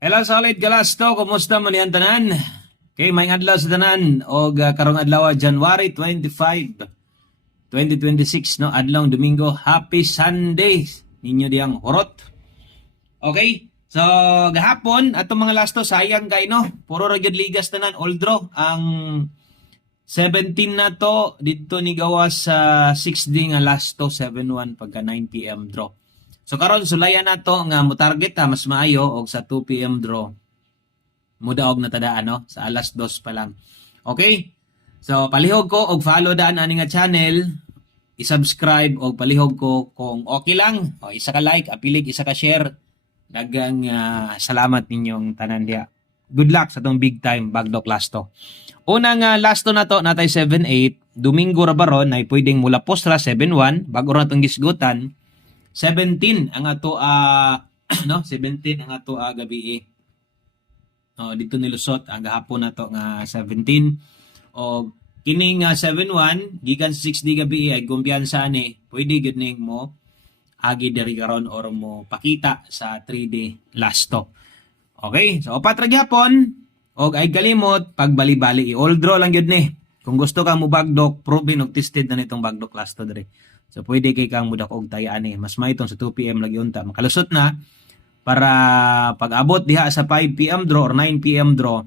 Hello solid Galasto, kumusta man yan tanan? Okay, may adlaw sa tanan og karong adlaw January 25, 2026 no, adlaw Domingo. Happy Sunday ninyo diyang horot. Okay? So gahapon atong mga lasto sayang kay no. Puro ra gyud ligas tanan all draw. Ang 17 na to dito ni gawas sa 6D nga lasto 7-1 pagka 9 PM draw. So karon sulayan nato nga mo target ha mas maayo og sa 2 PM draw. Mudaog na tadaan no sa alas 2 pa lang. Okay? So palihog ko og follow daan ani nga channel, i-subscribe og palihog ko kung okay lang. O isa ka like, apilig isa ka share. Daghang salamat ninyong tanan diha. Good luck sa tong big time Bagdok Lasto. Unang lasto na to natay 7-8, Domingo ra baron ay pwedeng mula postra 7-1 bago ra tong gisgutan. 17 ang ato no 17 ang ato gabi dito nilusot ang gahapon nato nga 17 o kining 7-1 gikan sa 6D gabi ay kumpiyansa ni pwede gyud ning mo agi diri karon or mo pakita sa 3D lasto. Okay, so upat ra gyapon og ay kalimot pagbali-bali i-all draw lang gyud ni. Kung gusto ka mo bagdok, proven og tested na nitong bagdok lasto diri. So pwede kay kang mudak og tayaan ni. Mas may itong sa 2 PM lagi unta. Makalusot na para pag-abot diha sa 5 PM draw or 9 PM draw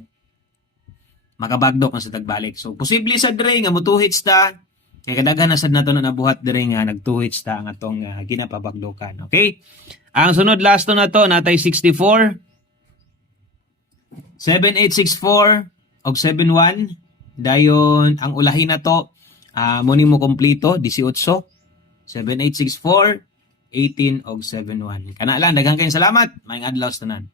makabagdok na sa tagbalik. So posible sa dire nga mo 2 hits ta. Kay kadaghan na sad nato na nabuhat dire nga nag 2 hits ta ang atong ginapabagdokan. Okay? Ang sunod lasto na to natay 64 7864 og 71. Dayon ang ulahin na to muni mo kompleto 18 7864 18 og 71. Kana lang daghang kayong salamat. Maayong adlaw tanan.